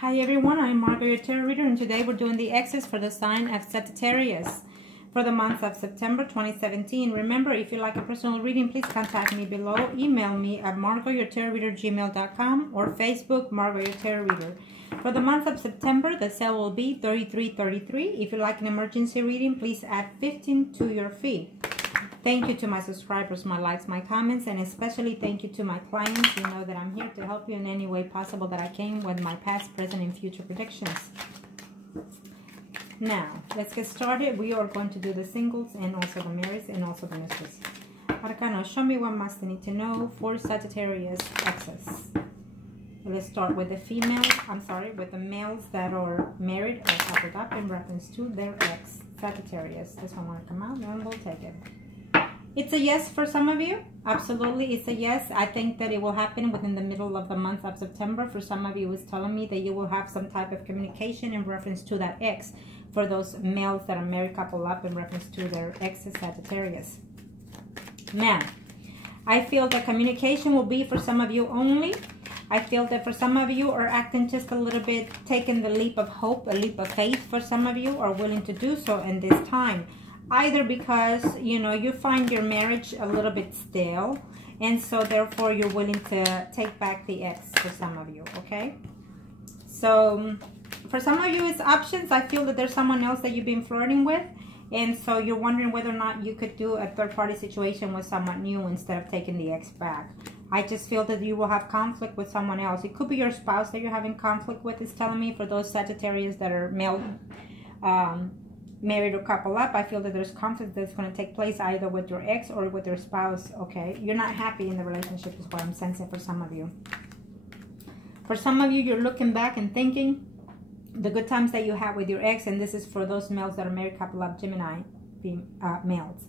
Hi everyone, I'm Margourtarotreader, and today we're doing the X's for the sign of Sagittarius for the month of September 2017. Remember, if you'd like a personal reading, please contact me below. Email me at margourtarotreader@gmail.com or Facebook Margourtarotreader. For the month of September, the sale will be $33.33. If you'd like an emergency reading, please add 15 to your fee. Thank you to my subscribers, my likes, my comments, and especially thank you to my clients. You know that I'm here to help you in any way possible that I can with my past, present, and future predictions. Now, let's get started. We are going to do the singles and also the marrieds and also the mysteries. Arcana, show me what must I need to know for Sagittarius X's. Let's start with the with the males that are married or coupled up in reference to their ex, Sagittarius. This one want to come out and we'll take it. It's a yes for some of you. Absolutely, it's a yes. I think that it will happen within the middle of the month of September. For some of you, it's telling me that you will have some type of communication in reference to that ex. For those males that are married couple up in reference to their ex, Sagittarius. Now, I feel that communication will be for some of you only. I feel that for some of you are acting just a little bit, taking the leap of hope, a leap of faith. For some of you are willing to do so in this time. Either because, you know, you find your marriage a little bit stale, and so therefore you're willing to take back the ex for some of you, okay? So for some of you, it's options. I feel that there's someone else that you've been flirting with, and so you're wondering whether or not you could do a third-party situation with someone new instead of taking the ex back. I just feel that you will have conflict with someone else. It could be your spouse that you're having conflict with, is telling me, for those Sagittarius that are male, married or couple up. I feel that there's conflict that's going to take place either with your ex or with your spouse, okay? You're not happy in the relationship is what I'm sensing for some of you. For some of you, you're looking back and thinking the good times that you had with your ex, and this is for those males that are married couple up, Gemini males.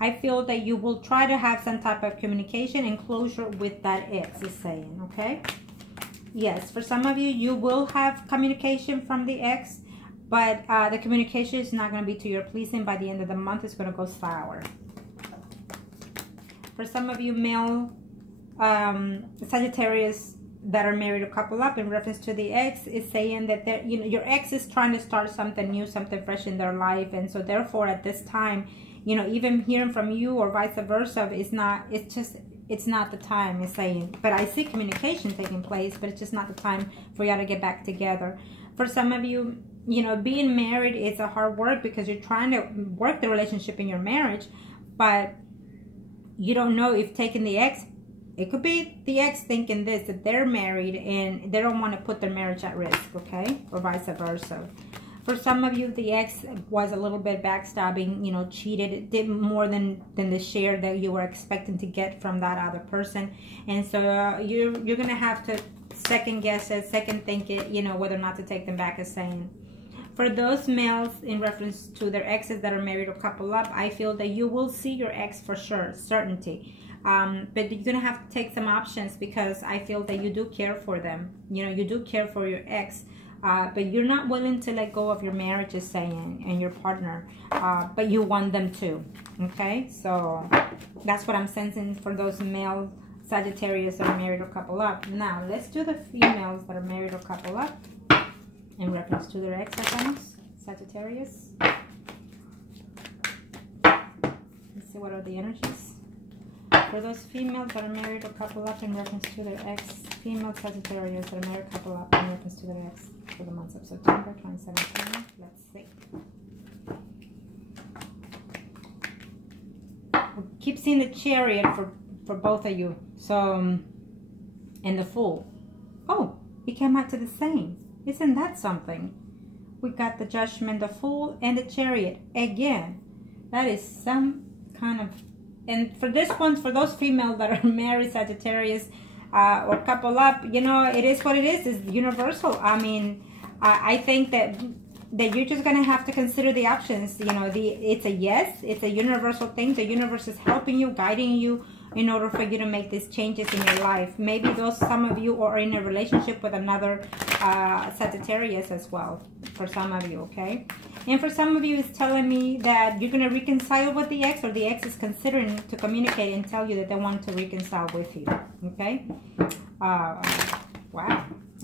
I feel that you will try to have some type of communication and closure with that ex, is saying, okay? Yes, for some of you, you will have communication from the ex, but the communication is not going to be to your pleasing. By the end of the month, it's going to go sour. For some of you male Sagittarius that are married or couple up in reference to the ex, is saying that your ex is trying to start something new, something fresh in their life, and so therefore at this time, even hearing from you or vice versa, it's not the time, it's saying. But I see communication taking place, but it's just not the time for y'all to get back together. For some of you, being married is a hard work because you're trying to work the relationship in your marriage, but you don't know if taking the ex, it could be the ex thinking this, that they're married and they don't want to put their marriage at risk, okay? Or vice versa. For some of you, the ex was a little bit backstabbing, cheated. It did more than the share that you were expecting to get from that other person. And so you're going to have to second guess it, second think it, whether or not to take them back, as saying. For those males in reference to their exes that are married or couple up, I feel that you will see your ex for sure, certainty. But you're going to have to take some options because I feel that you do care for them. You do care for your ex. But you're not willing to let go of your marriage, is saying, and your partner. But you want them to. Okay? So that's what I'm sensing for those male Sagittarius that are married or couple up. Now, let's do the females that are married or couple up in reference to their ex-accounts, Sagittarius. Let's see what are the energies. For those females that are married or couple up in reference to their ex, female Sagittarius that are married couple up in reference to their ex for the month of September 2017. Let's see. We keep seeing the Chariot for both of you. So, and the Fool. Oh, it came out to the same. Isn't that something? We got the Judgment, the Fool, and the Chariot again. That is some kind of... And for this one, for those females that are married Sagittarius or couple up, it is what it is. It's universal. I mean, I think that you're just going to have to consider the options. It's a yes. It's a universal thing. The universe is helping you, guiding you in order for you to make these changes in your life. Maybe some of you are in a relationship with another Sagittarius as well, for some of you, okay? And for some of you, it's telling me that you're going to reconcile with the ex, or the ex is considering to communicate and tell you that they want to reconcile with you, okay? Wow.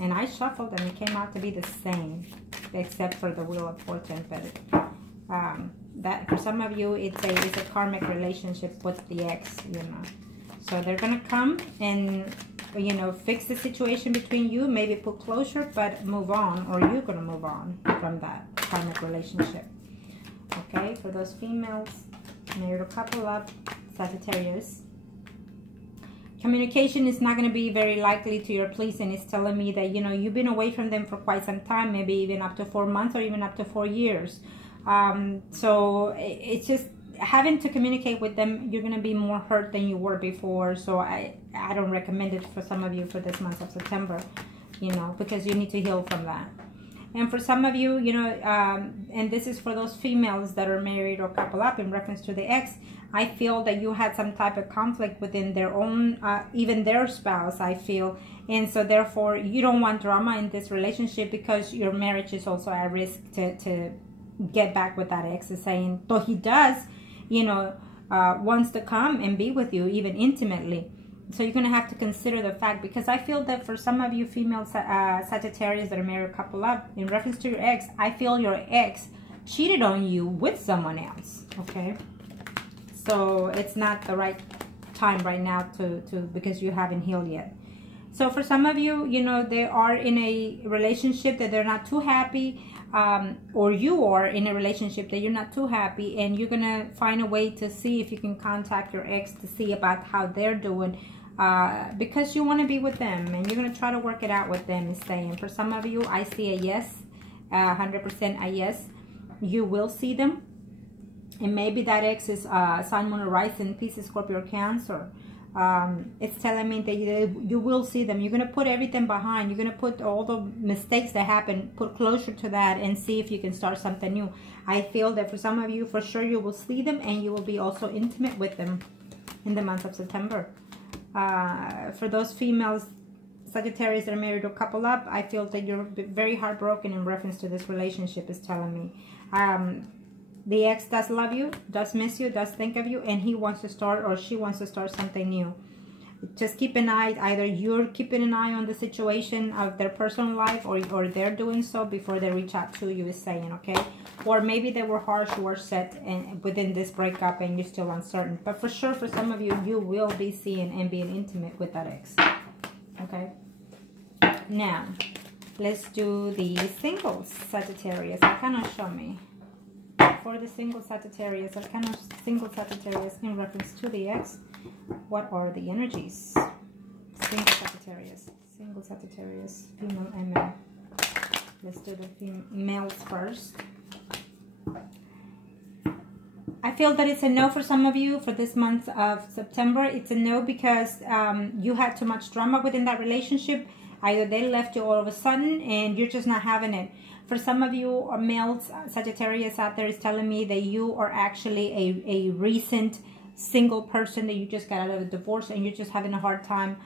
And I shuffled and it came out to be the same, except for the Wheel of Fortune. But that for some of you, it's a karmic relationship with the ex, you know. So they're gonna come and, you know, fix the situation between you, maybe put closure, but move on, or you're gonna move on from that karmic relationship. Okay, for those females, married or couple up, Sagittarius. Communication is not going to be very likely to your pleasing. It's telling me that, you know, you've been away from them for quite some time, maybe even up to 4 months or even up to 4 years. So it's just having to communicate with them. You're going to be more hurt than you were before. So I don't recommend it for some of you for this month of September, you know, because you need to heal from that. And for some of you, you know, and this is for those females that are married or couple up in reference to the ex, I feel that you had some type of conflict within their own, even their spouse, I feel. And so therefore, you don't want drama in this relationship because your marriage is also at risk to get back with that ex, is saying, though he does, you know, wants to come and be with you, even intimately. So you're going to have to consider the fact, because I feel that for some of you female Sagittarius that are married couple up, in reference to your ex, I feel your ex cheated on you with someone else, okay? So it's not the right time right now because you haven't healed yet. So for some of you, you know, they are in a relationship that they're not too happy, or you are in a relationship that you're not too happy, and you're going to find a way to see if you can contact your ex to see about how they're doing, because you want to be with them and you're going to try to work it out with them, is saying. For some of you, I see a yes, 100% a yes. You will see them. And maybe that ex is Sun, Moon, or Rising, Pisces, Scorpio, or Cancer. It's telling me that you will see them. You're going to put everything behind. You're going to put all the mistakes that happen, put closure to that, and see if you can start something new. I feel that for some of you, for sure, you will see them, and you will be also intimate with them in the month of September. For those females, Sagittarius that are married or couple up, I feel that you're very heartbroken in reference to this relationship, is telling me. The ex does love you, does miss you, does think of you, and he wants to start, or she wants to start something new. Just keep an eye, either you're keeping an eye on the situation of their personal life, or they're doing so before they reach out to you, is saying, okay? Or maybe they were harsh words said within this breakup and you're still uncertain. But for sure, for some of you, you will be seeing and being intimate with that ex, okay? Now, let's do the singles Sagittarius. Kind of show me. For the single Sagittarius, or kind of single Sagittarius in reference to the ex, what are the energies? Single Sagittarius, female and male. Let's do the males first. I feel that it's a no for some of you for this month of September. It's a no because you had too much drama within that relationship. Either they left you all of a sudden and you're just not having it. For some of you or males, Sagittarius out there, is telling me that you are actually a recent single person, that you just got out of a divorce and you're just having a hard time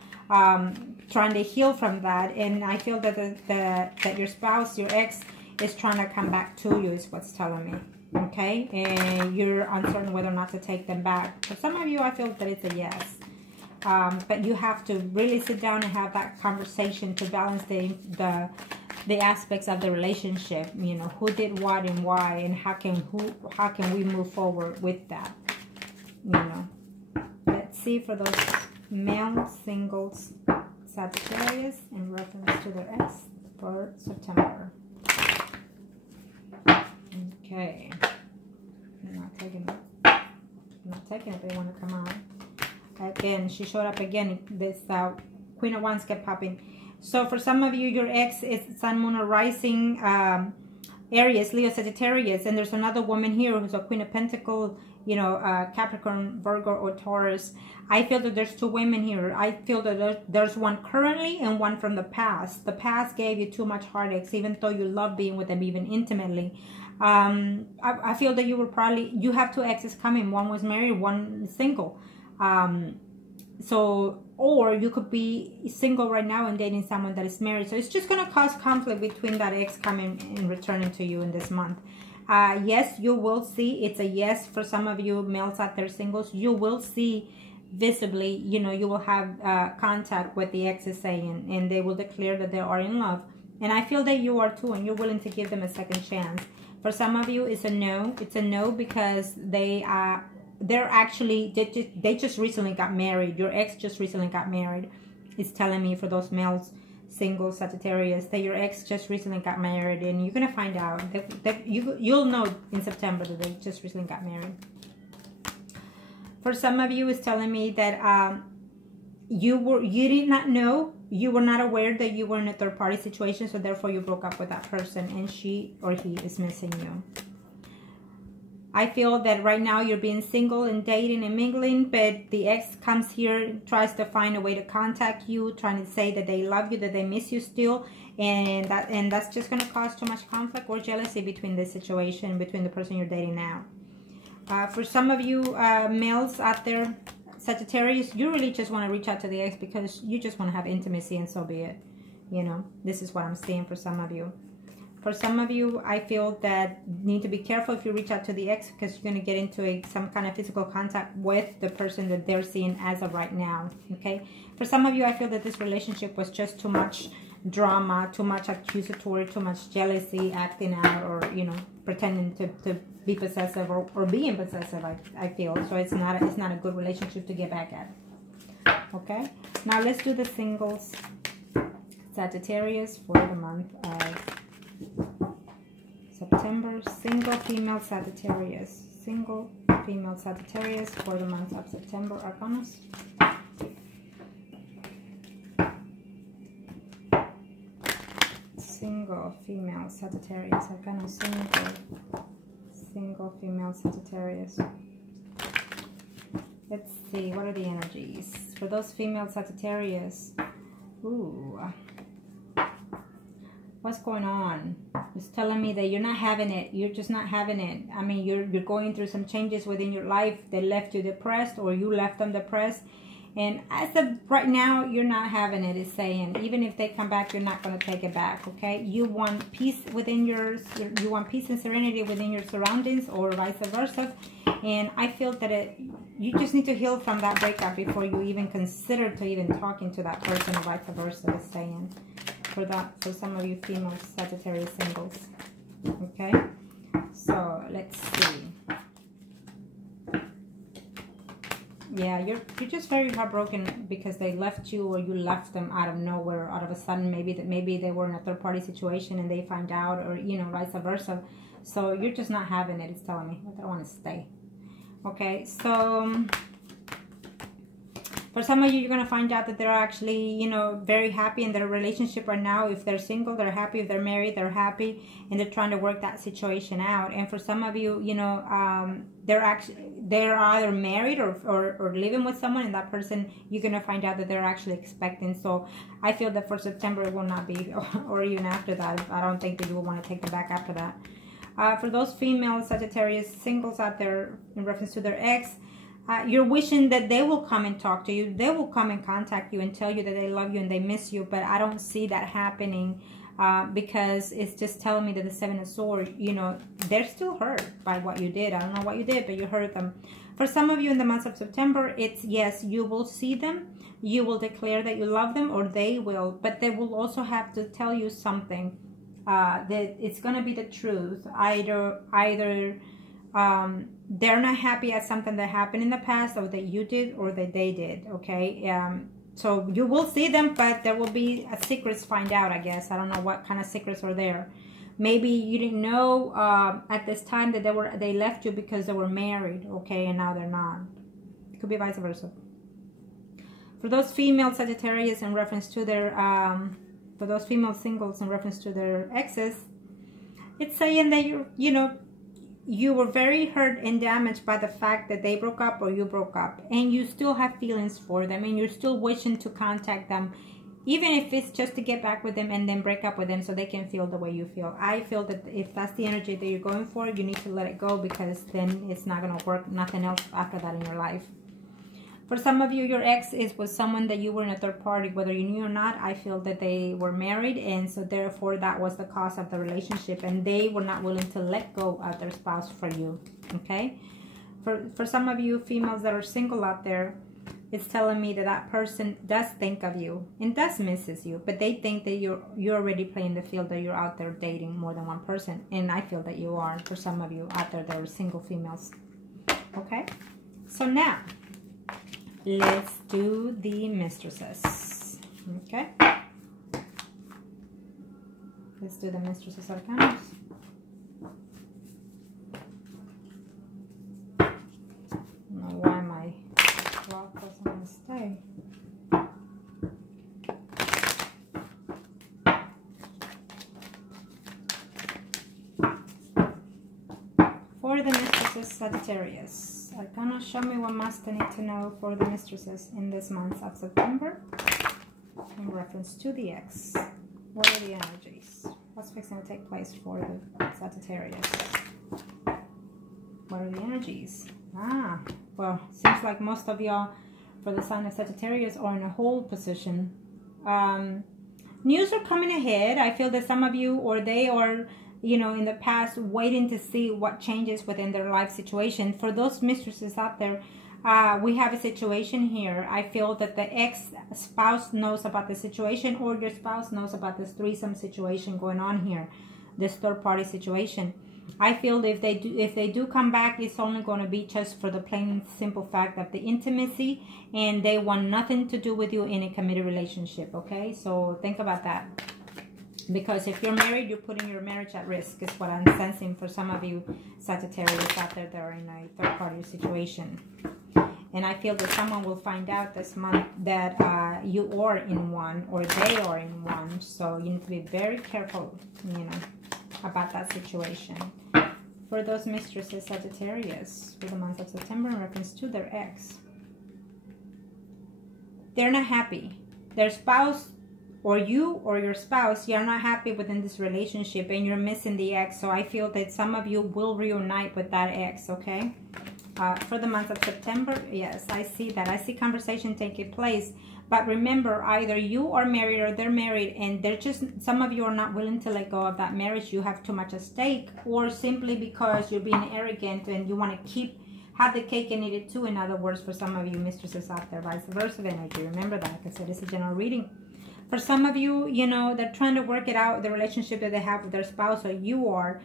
trying to heal from that. And I feel that that your spouse, your ex, is trying to come back to you, is what's telling me. Okay, and you're uncertain whether or not to take them back. For some of you, I feel that it's a yes. But you have to really sit down and have that conversation to balance the aspects of the relationship. You know, who did what and why, and how can we move forward with that? You know, let's see for those male singles Sagittarius in reference to their ex for September. Okay, I'm not taking it. They want to come out. Again, she showed up again. This Queen of Wands kept popping. So for some of you, your ex is Sun, Moon, or Rising, Aries, Leo, Sagittarius. And there's another woman here who's a Queen of Pentacles, you know, Capricorn, Virgo, or Taurus. I feel that there's two women here. I feel that there's one currently and one from the past. The past gave you too much heartaches, even though you love being with them, even intimately. I feel that you have two exes coming. One was married, one is single. So, or you could be single right now and dating someone that is married. So it's just going to cause conflict between that ex coming and returning to you in this month. Yes, you will see. It's a yes for some of you males out there, singles. You will see visibly, you know, you will have contact with the ex is saying, and they will declare that they are in love. And I feel that you are too, and you're willing to give them a second chance. For some of you, it's a no. It's a no because they're actually, they just recently got married. Your ex just recently got married. It's telling me for those males, single Sagittarius, that your ex just recently got married, and you're gonna find out that you'll know in September that they just recently got married. For some of you, it's telling me that you did not know, you were not aware that you were in a third party situation, so therefore you broke up with that person, and she or he is missing you. I feel that right now you're being single and dating and mingling, but the ex comes here, tries to find a way to contact you, trying to say that they love you, that they miss you still, and that's just going to cause too much conflict or jealousy between this situation, between the person you're dating now. For some of you males out there, Sagittarius, you really just want to reach out to the ex because you just want to have intimacy, and so be it. You know, this is what I'm seeing for some of you. For some of you, I feel that you need to be careful if you reach out to the ex, because you're going to get into some kind of physical contact with the person that they're seeing as of right now, okay? For some of you, I feel that this relationship was just too much drama, too much accusatory, too much jealousy, acting out, or, you know, pretending to be possessive or being possessive, I feel. So it's not a good relationship to get back at, okay? Now let's do the singles Sagittarius for the month of September. Single female Sagittarius. Single female Sagittarius for the month of September. Arcanas. Single female Sagittarius. Arcana single female Sagittarius. Let's see. What are the energies for those female Sagittarius? Ooh. What's going on? It's telling me that you're not having it. You're just not having it. I mean, you're going through some changes within your life that left you depressed, or you left them depressed. And as of right now, you're not having it. It's saying, even if they come back, you're not going to take it back, okay? You want peace within you want peace and serenity within your surroundings, or vice versa. And I feel that you just need to heal from that breakup before you even consider to even talking to that person, or vice versa. It's saying. For some of you female Sagittarius singles, okay? So let's see. Yeah, you're just very heartbroken because they left you, or you left them out of nowhere, out of a sudden. Maybe they were in a third party situation and they find out, or, you know, vice versa. So you're just not having it. It's telling me, I don't want to stay. Okay, so for some of you, you're going to find out that they're actually, you know, very happy in their relationship right now. If they're single, they're happy. If they're married, they're happy. And they're trying to work that situation out. And for some of you, you know, they're either married or living with someone. And that person, you're going to find out that they're actually expecting. So I feel that for September, it will not be, or even after that. I don't think that you will want to take them back after that. For those female Sagittarius singles out there in reference to their ex, you're wishing that they will come and talk to you. They will come and contact you and tell you that they love you and they miss you. But I don't see that happening because it's just telling me that the Seven of Swords, you know, they're still hurt by what you did. I don't know what you did, but you hurt them. For some of you in the month of September, it's yes, you will see them. You will declare that you love them, or they will. But they will also have to tell you something that it's going to be the truth. Either they're not happy at something that happened in the past, or that you did, or that they did, okay? So you will see them, but there will be secrets find out, I guess. I don't know what kind of secrets are there. Maybe you didn't know at this time that they left you because they were married, okay, and now they're not. It could be vice versa. For those female Sagittarius in reference to their, for those female singles in reference to their exes, it's saying that you were very hurt and damaged by the fact that they broke up or you broke up, and you still have feelings for them, and you're still wishing to contact them, even if it's just to get back with them and then break up with them so they can feel the way you feel. I feel that if that's the energy that you're going for, you need to let it go, because then it's not going to work, nothing else after that in your life. For some of you, your ex was someone that you were in a third party, whether you knew or not. I feel that they were married, and so therefore that was the cause of the relationship, and they were not willing to let go of their spouse for you, okay? For some of you females that are single out there, it's telling me that that person does think of you and does misses you, but they think that you're already playing the field, that you're out there dating more than one person. And I feel that you are, for some of you out there that are single females. Okay, so now let's do the mistresses. Okay, let's do the mistresses arcanas. Why my clock doesn't want to stay. For the mistresses, Sagittarius, Arcana, show me what must I need to know for the mistresses in this month of September in reference to the ex. What are the energies? What's fixing to take place for the Sagittarius? What are the energies? Well, seems like most of y'all for the sign of Sagittarius are in a hold position. News are coming ahead. I feel that some of you, or they are, you know, in the past waiting to see what changes within their life situation. For those mistresses out there, we have a situation here. I feel that the ex-spouse knows about the situation, or your spouse knows about this threesome situation going on here, this third-party situation. I feel if they do come back, it's only going to be just for the plain and simple fact of the intimacy, and they want nothing to do with you in a committed relationship. Okay, so think about that, because if you're married, you're putting your marriage at risk, is what I'm sensing for some of you Sagittarius out there that are in a third-party situation. And I feel that someone will find out this month that you are in one, or they are in one. So you need to be very careful, you know, about that situation. For those mistresses, Sagittarius, for the month of September in reference to their ex, they're not happy. Their spouse, or you or your spouse, you're not happy within this relationship, and you're missing the ex. So I feel that some of you will reunite with that ex. Okay, for the month of September, yes, I see that. I see conversation taking place. But remember, either you are married or they're married, and they're just, some of you are not willing to let go of that marriage. You have too much at stake, or simply because you're being arrogant and you want to have the cake and eat it too. In other words, for some of you mistresses out there, vice versa energy. Remember that, like I said, it's a general reading. For some of you, you know, they're trying to work it out, the relationship that they have with their spouse, or you are.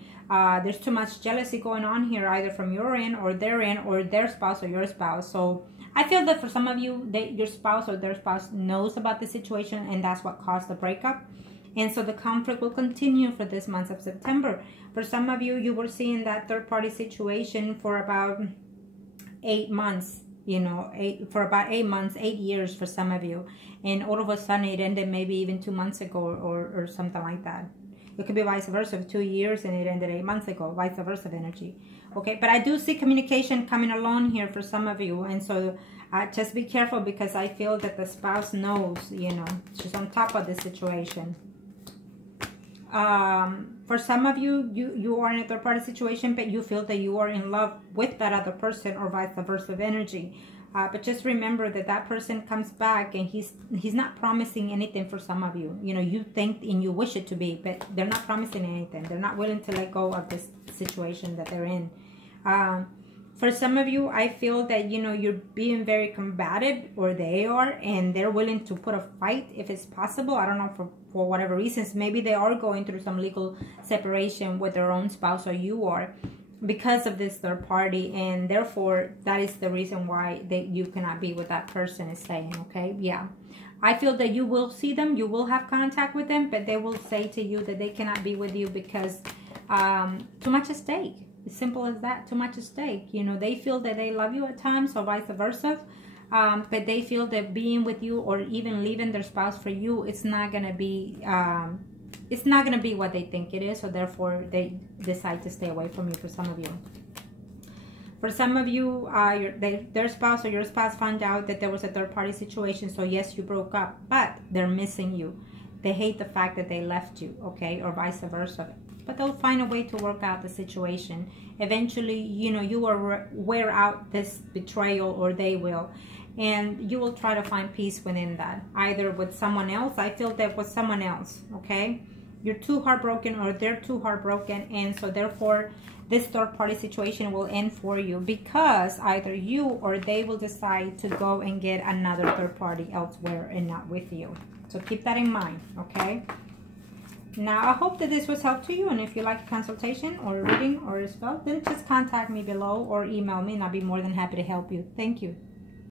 There's too much jealousy going on here, either from your end or their end, or their spouse or your spouse. So I feel that for some of you, your spouse or their spouse knows about the situation, and that's what caused the breakup. And so the conflict will continue for this month of September. For some of you, you were seeing that third-party situation for about 8 months, you know, for about 8 months, 8 years for some of you. And all of a sudden, it ended maybe even 2 months ago, or something like that. It could be vice versa, 2 years and it ended 8 months ago, vice versa energy. Okay, but I do see communication coming along here for some of you. And so just be careful, because I feel that the spouse knows, you know, she's on top of the situation. For some of you, you are in a third-party situation, but you feel that you are in love with that other person, or vice versa energy. But just remember that that person comes back, and he's not promising anything for some of you. You know, you think and you wish it to be, but they're not promising anything. They're not willing to let go of this situation that they're in. For some of you, I feel that, you know, you're being very combative, or they are, and they're willing to put a fight if it's possible. I don't know, for whatever reasons. Maybe they are going through some legal separation with their own spouse, or you are, because of this third party, and therefore that is the reason why you cannot be with that person, is saying. Okay, yeah, I feel that you will see them, you will have contact with them, but they will say to you that they cannot be with you because too much at stake. As simple as that. Too much at stake. You know, they feel that they love you at times, or vice versa, but they feel that being with you, or even leaving their spouse for you, it's not gonna be what they think it is. So therefore they decide to stay away from you. For some of you, their spouse or your spouse found out that there was a third-party situation. So yes, you broke up, but they're missing you. They hate the fact that they left you. Okay, or vice versa. But they'll find a way to work out the situation. Eventually, you know, you will wear out this betrayal, or they will. And you will try to find peace within that. Either with someone else. I feel that with someone else, okay? you're too heartbroken or they're too heartbroken, and so therefore this third party situation will end for you, because either you or they will decide to go and get another third party elsewhere and not with you. So keep that in mind, okay? Now, I hope that this was helpful to you, and if you like a consultation or a reading or a spell, then just contact me below or email me, and I'll be more than happy to help you. Thank you.